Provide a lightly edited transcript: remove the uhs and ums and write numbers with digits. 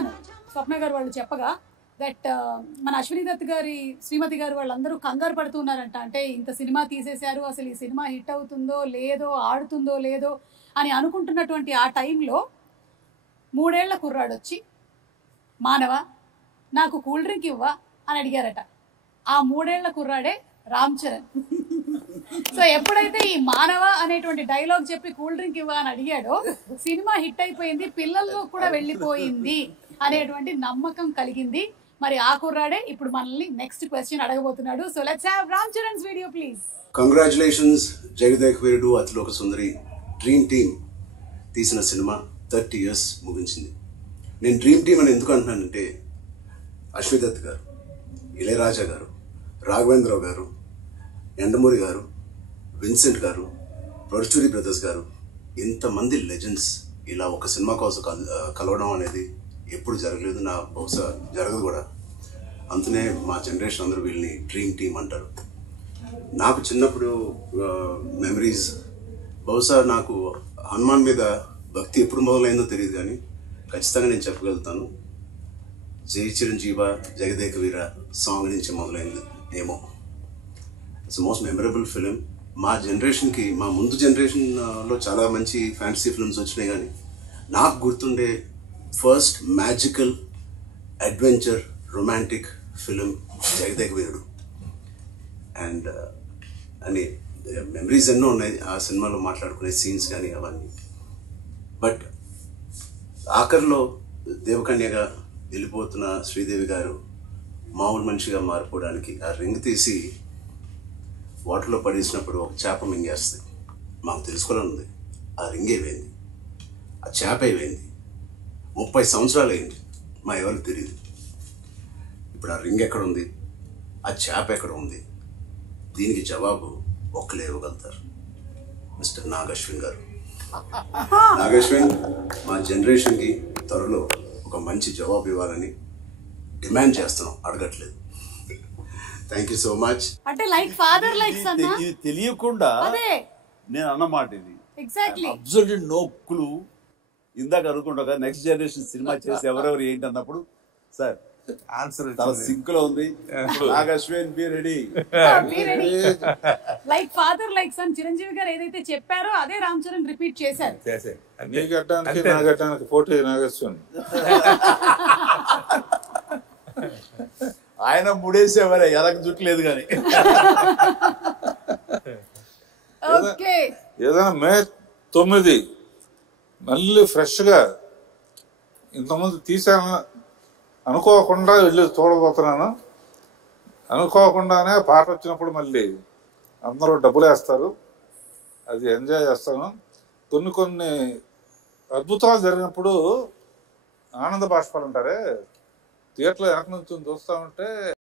విన్నాను స్వప్న గారు వాళ్ళు చెప్పగా దట్ మన అశ్విని దత్ గారి శ్రీమతి గారు వాళ్ళందరూ కంగారు పడుతున్నారంట. అంటే ఇంత సినిమా తీసేశారు, అసలు ఈ సినిమా హిట్ అవుతుందో లేదో, ఆడుతుందో లేదో అని అనుకుంటున్నటువంటి ఆ టైంలో 3 ఏళ్ల కుర్రాడు వచ్చి మానవ నాకు కూల్ డ్రింక్ ఇవ్వా అని అడిగారట. ఆ 3 ఏళ్ల కుర్రాడే రామ్ చరణ్. సో ఎప్పుడైతే ఈ మానవ అనేటువంటి డైలాగ్ చెప్పి కూల్ డ్రింక్ ఇవ్వ అని అడిగాడో సినిమా హిట్ అయిపోయింది, పిల్లల్లో కూడా వెళ్ళిపోయింది అనేటువంటి నమ్మకం కలిగింది. మరి ఆ కుర్రాడే ఇప్పుడు మనల్ని నెక్స్ట్ క్వశ్చన్ అడగబోతున్నాడు. So let's have Ram Charan's video please. Congratulations Jagadeka Veerudu Athiloka Sundari dream team తీసిన సినిమా 30 years ముగించింది. నేను డ్రీమ్ టీమ్ అని ఎందుకు అంటున్నానంటే అశ్విని దత్ గారు, ఇళయరాజా గారు, రాఘవేంద్రరావు గారు, ఎండమూరి గారు, విన్సెంట్ గారు, పరుచూరి బ్రదర్స్ గారు, ఇంతమంది లెజెండ్స్ ఇలా ఒక సినిమా కోసం కలవడం అనేది ఎప్పుడు జరగలేదు. నా బహుశా జరగదు కూడా. అందుకనే మా జనరేషన్ అందరూ వీళ్ళని డ్రీమ్ టీమ్ అంటారు. నాకు చిన్నప్పుడు మెమరీస్ బహుశా నాకు హనుమాన్ మీద భక్తి ఎప్పుడు మొదలైందో తెలియదు, కానీ ఖచ్చితంగా నేను చెప్పగలుగుతాను జై చిరంజీవ జగదేక వీర సాంగ్ నుంచి మొదలైంది ఏమో. It's most memorable film. మా జనరేషన్కి, మా ముందు జనరేషన్లో చాలా మంచి ఫ్యాంటసీ ఫిల్మ్స్ వచ్చినాయి, కానీ నాకు గుర్తుండే first magical adventure romantic film Jagadeka Veerudu. And అని మెమరీస్ ఎన్నో ఉన్నాయి ఆ సినిమాలో మాట్లాడుకునే సీన్స్ కానీ అవన్నీ. బట్ ఆఖరిలో దేవకన్యగా వెళ్ళిపోతున్న శ్రీదేవి గారు మామూలు మనిషిగా మారిపోవడానికి ఆ రింగ్ తీసి వాటర్లో పడేసినప్పుడు ఒక చేప మింగేస్తుంది. మాకు తెలుసుకోవాలని ఉంది ఆ రింగ్ ఏమైంది, ఆ చేప ఏమైంది. 30 సంవత్సరాలు అయింది, మా ఎవరికి తెలియదు. ఇప్పుడు ఆ రింగ్ ఎక్కడ ఉంది, ఆ చేప ఎక్కడ ఉంది, దీనికి జవాబు ఒక్కలే ఇవ్వగలుగుతారు, మిస్టర్ నాగశ్విన్ గారు. నాగశ్విన్ మా జనరేషన్కి త్వరలో ఒక మంచి జవాబు ఇవ్వాలని డిమాండ్ చేస్తున్నాం, అడగట్లేదు. Thank you so much. అంటే లైక్ ఫాదర్ లైక్ సన్ ఇది తెలియకుండా నేను అన్నమాట ఇది ఎగ్జాక్ట్లీ అబ్సల్యూట్లీ నో క్లూ. ఇందాక అనుకుంటా నెక్స్ట్ జనరేషన్ సినిమా చేసి ఎవరెవరు ఏంటి అన్నప్పుడు సార్ ఆన్సర్ చాలా సింక్ లో ఉంది. Nag Ashwin be ready. Like father like sun Chiranjeevi గారు ఏదైతే చెప్పారో అదే రామ్ చరణ్ రిపీట్ చేశారు. నీ గట్టానికి నా గట్టానికి పోటీ నాగశ్విన్. ఆయన ముడేసేవారే ఎలక జుట్లేదు కానీ. ఏదైనా May 9 మళ్ళీ ఫ్రెష్గా ఇంతకుముందు తీసాను అనుకోకుండా వెళ్ళి చూడబోతున్నాను. అనుకోకుండానే పాట వచ్చినప్పుడు మళ్ళీ అందరూ డబ్బులు వేస్తారు, అది ఎంజాయ్ చేస్తాను. కొన్ని అద్భుతాలు జరిగినప్పుడు ఆనంద బాష్పాలు అంటారే, థియేటర్లో వెనక నుంచి చూస్తూ ఉంటే